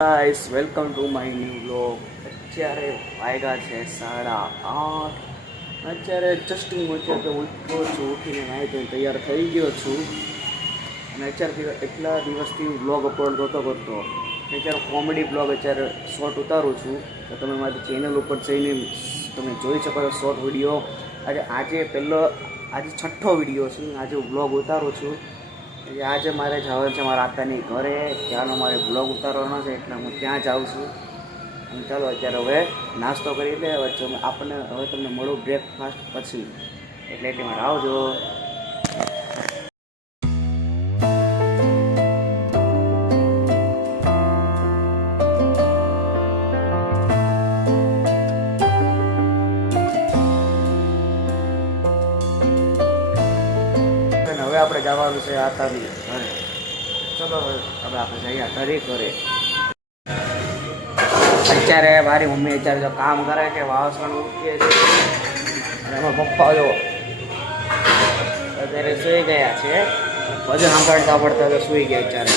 Guys welcome to my new vlog. અત્યારે વાગ્યા છે 8:30. અત્યારે જસ્ટ હું અત્યારે ઉઠ્યો છું, ઉઠીને નાહી ધોઈને તૈયાર થઈ ગયો છું અને અત્યારથી એટલા દિવસથી વ્લોગ અપલોડ કરતો અત્યારે કોમેડી બ્લોગ અત્યારે શોર્ટ ઉતારું છું. તો તમે મારી ચેનલ ઉપર જઈને તમે જોઈ શકો છો શોર્ટ વિડીયો. આજે છઠ્ઠો વિડીયો છે. આજે હું બ્લોગ ઉતારું છું. આજે મારે જવાનું છે મારા આતાની ઘરે. ત્યાંનો મારે બ્લોગ ઉતારવાનો છે એટલે હું ત્યાં જાઉં છું. અને ચાલો અત્યારે હવે નાસ્તો કરી લે. હવે તમને મળું બ્રેકફાસ્ટ પછી, એટલે મારે આવજો. હવે આપણે જવાનું છે આતાની ઘરે. ચલો હવે આપણે જઈએ ઘરે. અત્યારે મારી મમ્મી અત્યારે જો કામ કરે છે, વાસણ ઉઠીએ છે અને એમાં પપ્પા જો અત્યારે સૂઈ ગયા છે. બધું સાંભળતા પડતા સૂઈ ગયા અત્યારે.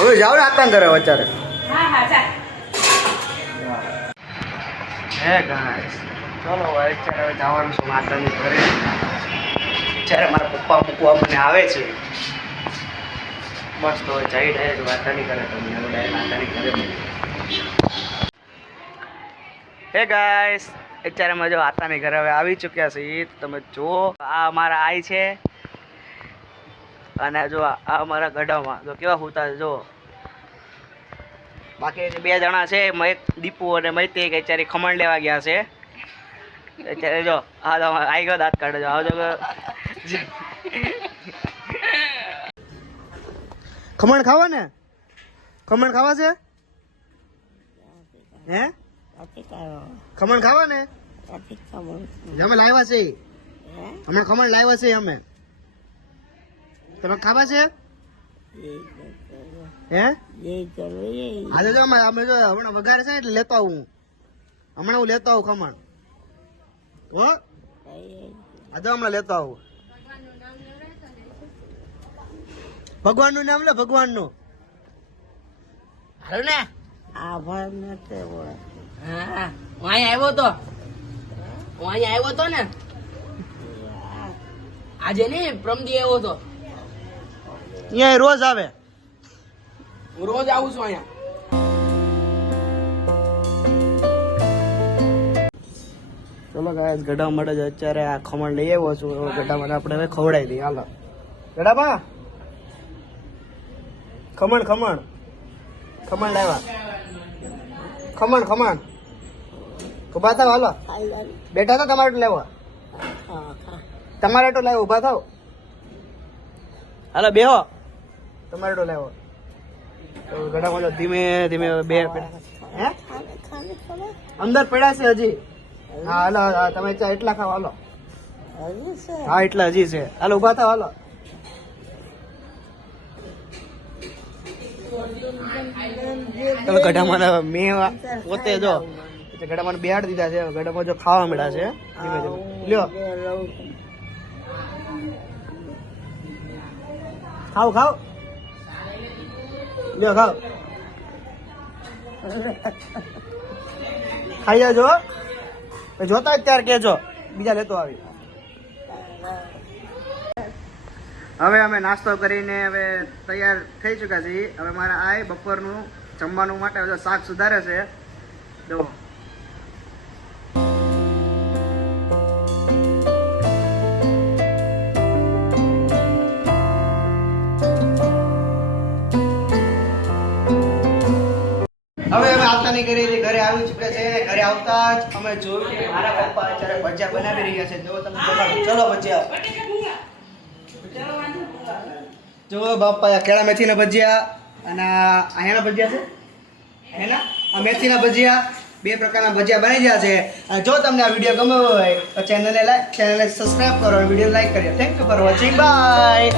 હવે જાઓ ને આતા ઘરે અત્યારે. હે ગાઈસ ચલો અત્યારે હવે જવાનું છું માતાની ઘરે. અત્યારે મારા પપ્પા મૂકવા મને આવે છે. બસ તો જઈ ડાયરેક્ટ માતાની ઘરે. તમને હવે ડાયરેક્ટ માતાની ઘરે. હે ગાઈસ અત્યારે અમે જો આતાની ઘરે હવે આવી ચૂક્યા છીએ. તમે જુઓ આ અમારા આઈ છે અને જો આ અમારા ગઢામાં જો કેવા હોતા જો. બાકી બે જણા છે, દીપુ અને મૈતી, કે અત્યારે ખમણ લેવા ગયા છે. અત્યારે જો આવી ગયો દાંત કાઢે. આવજો ખમણ ખાવા ને? ખમણ ખાવા છે? હે ખમણ ખાવા ને? અમે લાવ્યા છે હમણાં ખમણ લાવ્યા છે અમે. તમે ખાવા છે? હે આજે જો અમે જો હમણાં વઘારે છે એટલે લેતો આવું. હમણાં હું લેતો આવું ખમણ. હો આજે હમણાં લેતો આવું. ભગવાન નું નામ લે, ભગવાન નું. હાલ ને આવ્યો તો ને આજે ને પ્રમદી આવ્યો તો. અહીંયા રોજ આવે. હું રોજ આવું છું અહીંયા. ચલો ગાઈસ ગઢા માટે જ અત્યારે આ ખમણ લઈ આવ્યો છું. ગઢા માટે આપણે હવે ખવડાવી દઈએ. હાલો ગઢાબા ખમણ લાવ્યા. ખમણ ઉભા થાવ. હાલો બેઠા તો તમારે લેવા. તમારે તો લાવો. ઉભા થાવ. હાલો બેહો. તમારે તો લેવો. ગઢામાં ધીમે ધીમે બે હે અંદર પડ્યા છે હજી. હા હાલો તમે એટલા ખાવ. હાલો હા એટલા હજી છે. હાલો ઉભા થાવ. હાલો ચાલો ગઢામાં મેં પોતે જો ગઢામાં બેહાડ દીધા છે. ગઢામાં જો ખાવા મળ્યા છે. ધીમે ધીમે લ્યો ખાવ લ્યો ખાવ. ખાઈ જાજો. જોતા અત્યારે કેજો બીજા લેતો આવી. હવે અમે નાસ્તો કરીને હવે તૈયાર થઈ ચૂક્યા છીએ. હવે મારા આય બપોરનું જમવાનું માટે બધો શાક સુધારે છે. જો હવે અમે આતાની ઘરે આવી ચૂક્યા છે. ઘરે આવતા જ અમે જોયું કે મારા પપ્પા અત્યારે ભજીયા બનાવી રહ્યા છે. જો તમે ચલો ભજીયા જો બાપા કેળા મેથીના ભજીયા અને અહીંયાના ભજીયા છે. એના આ મેથીના ભજીયા બે પ્રકારના ભજીયા બની ગયા છે. અને જો તમને આ વિડીયો ગમ્યો હોય તો ચેનલને સબસ્ક્રાઇબ કરો અને વિડીયો લાઈક કરો. Thank you for watching. By.